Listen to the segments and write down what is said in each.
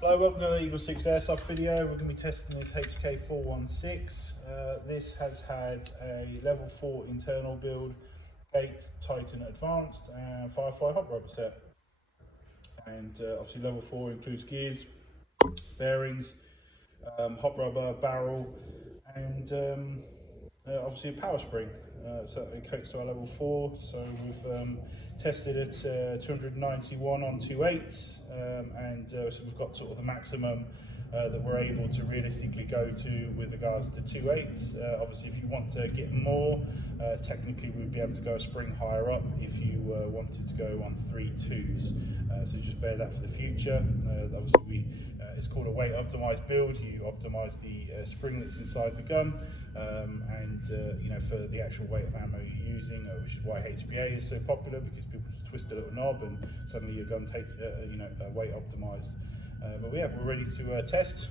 Hello, welcome to the EagleSix Airsoft video. We're going to be testing this HK416. This has had a level 4 internal build, gate, Titan Advanced and Firefly Hop Rubber set. And obviously level 4 includes gears, bearings, hop rubber, barrel and obviously a power spring. So it coats to our level 4, so we've tested it 291 on 2/8, and so we've got sort of the maximum that we're able to realistically go to with regards to 2/8. Obviously if you want to get more, technically we'd be able to go a spring higher up if you wanted to go on 3/2s, so just bear that for the future. Obviously it's called a weight optimized build. You optimize the spring that's inside the gun, and you know, for the actual weight of ammo you're using, which is why HPA is so popular, because people just twist a little knob and suddenly your gun takes you know, weight optimized. But yeah, we're ready to test.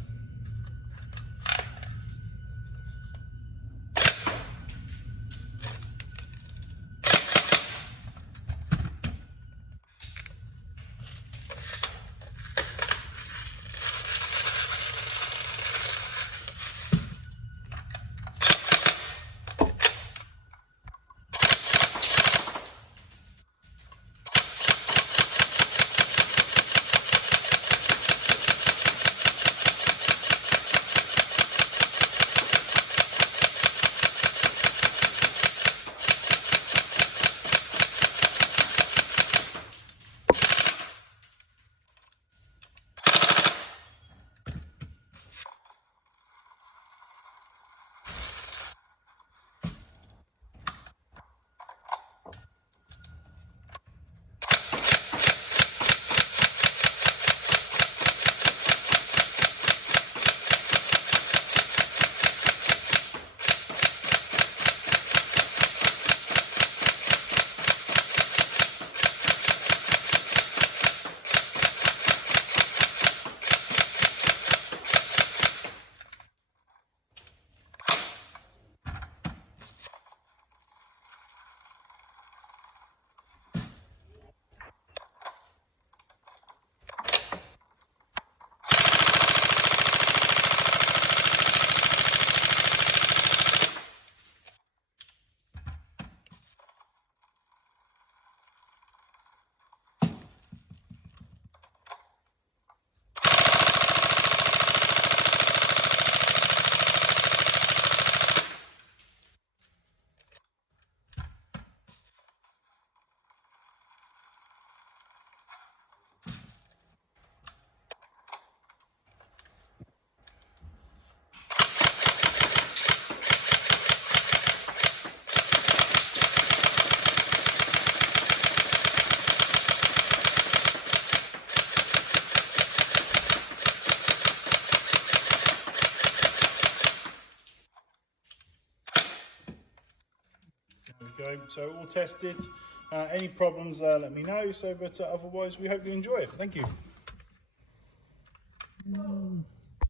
There we go, so all tested. Any problems, let me know. But otherwise we hope you enjoy it. Thank you.